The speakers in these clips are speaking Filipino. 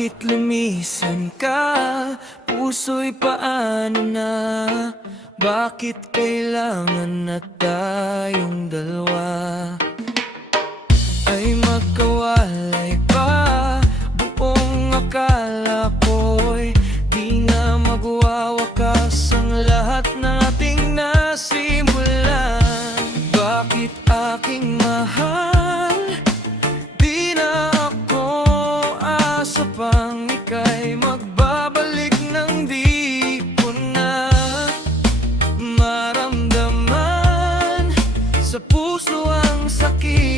Bakit lumisan ka? Puso'y paano na? Bakit kailangan na tayong dalawa ay magkawalay pa? Buong akala ko'y di na magwawakas ang lahat ng ating nasimulan. Bakit aking mahal? Di na ako asa pang ika'y magbabalik nang di ko na maramdaman sa puso ang sakit.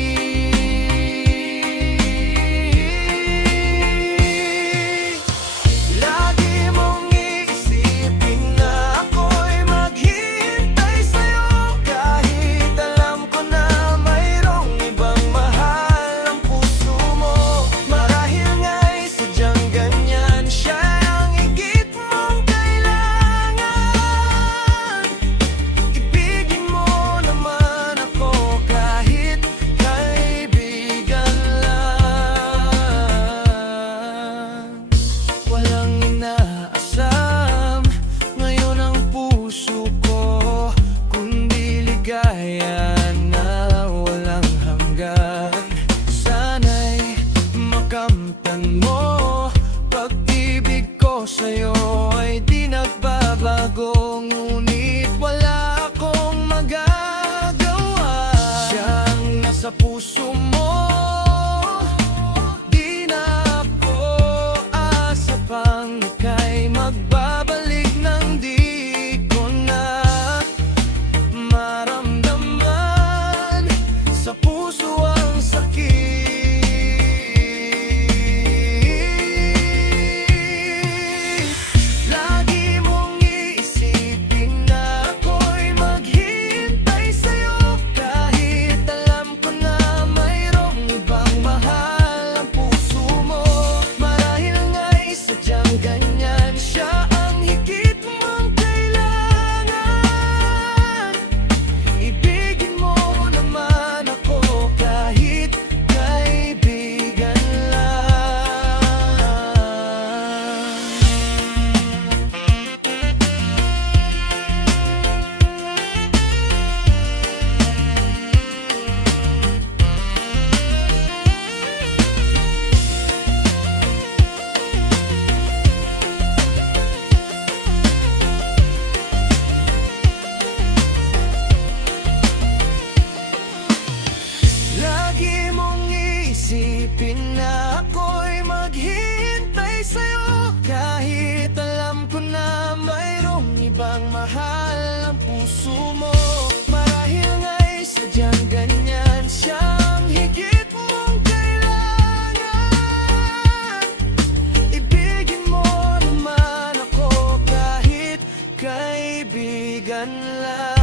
Kamtan mo, pag-ibig ko sa'yo ay di nagbabago, ngunit wala akong magagawa. Siyang nasa puso mo, di na ako asa pang ika'y magbabalik nang di ko na maramdaman sa puso ang sakit. Isipin na ako'y maghintay sa'yo, kahit alam ko na mayroong ibang mahal ang puso mo. Marahil nga'y sadyang ganyan siyang higit mong kailangan. Ibigin mo naman ako kahit kaibigan lang.